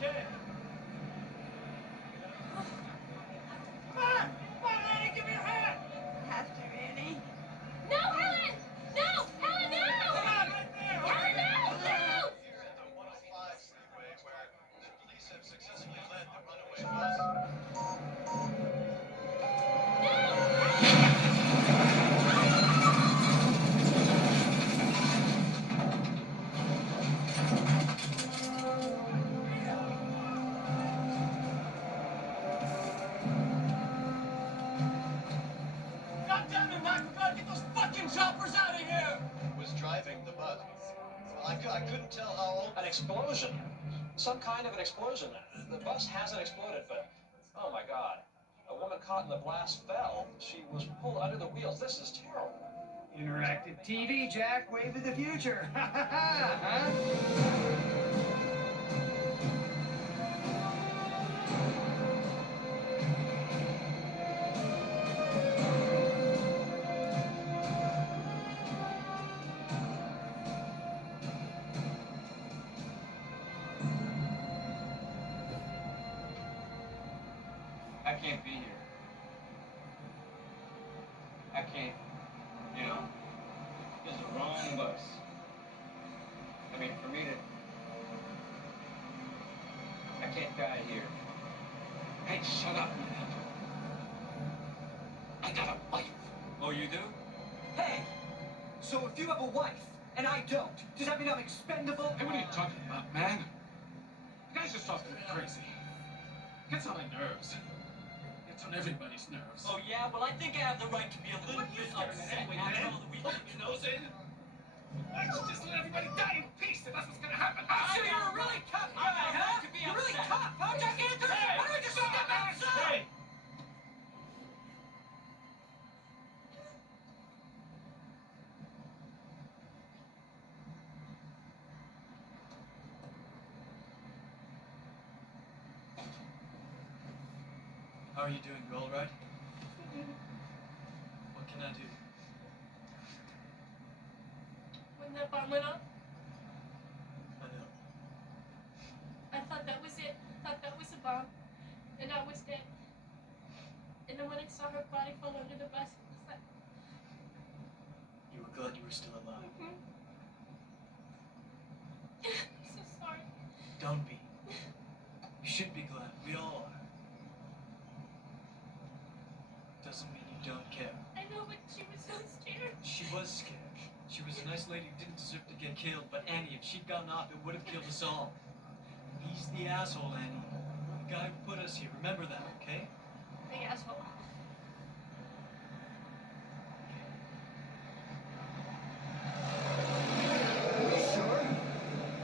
okay. Come on! Come on, Annie, give me your hand! Have to, Annie. No, Helen! No! Helen, no! Come on, right there! Helen, no! No! Here at the 105 freeway, where the police have successfully led the runaway bus. God damn it, Mike! We gotta get those fucking choppers out of here! Was driving the bus. Well, I couldn't tell how old. An explosion. Some kind of an explosion. The bus hasn't exploded, but oh my God. A woman caught in the blast fell. She was pulled under the wheels. This is terrible. Interactive TV, Jack. Wave of the future. Ha ha ha! Huh? I can't be here. I can't, you know, this is the wrong bus. I mean, for me to, I can't die here. Hey, shut up, man. I got a wife. Oh, you do? Hey, so if you have a wife and I don't, does that mean I'm expendable? Hey, what are you talking about, man? You guys are talking crazy. Gets on my nerves. Gets on everybody's nerves. Oh, yeah? Well, I think I have the right to be a little bit upset after all the weekend. Your nose in? Why don't you just let everybody die in peace if that's what's gonna happen? So you're a really tough guy, huh? You're really tough, huh? Just answer me. Why don't we just step outside? Hey! How are you doing? You all right? What can I do? When that bomb went off, I know. I thought that was it. Thought that was a bomb. And I was dead. And then when I saw her body fall under the bus, it was like, You were glad you were still alive. I'm so sorry. Don't be. You should be glad. We all are. Doesn't mean you don't care. I know, but she was so scared. She was scared. She was a nice lady who didn't deserve to get killed, but Annie, if she'd gotten off, it would have killed us all. He's the asshole, Annie. The guy who put us here, remember that.